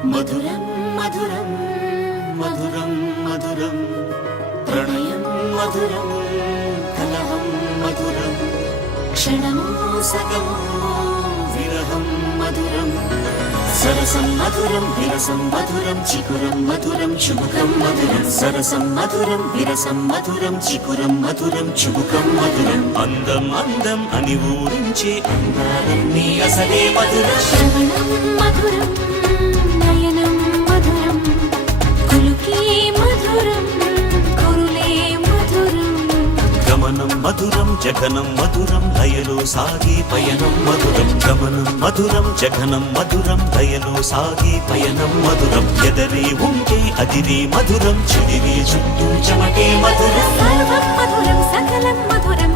మధురం మధురం మధురం మధురం ప్రణయం మధురం కలహం మధురం క్షణము సగము విరహం మధురం సరసం మధురం విరసం మధురం చికురం మధురం చుబుకం మధురం సరసం మధురం విరసం మధురం చికురం మధురం చుబుకం మధురం అందం అందం అని ఊరించే అందాలన్నీ అసలే మధురం శ్రవణం మధురం నయనం మధురం కులుకే మధురం కురులే మధురం గమనం మధురం జగనం మధురం లయలో సాగే పయనం మధురం గమనం మధురం జగనం మధురం లయలో సాగే పయనం మధురం ఎదరే ఉంటే అదిరే మధురం చెదిరే చుట్టూ చెమటే మధురం సర్వం మధురం సకలం మధురం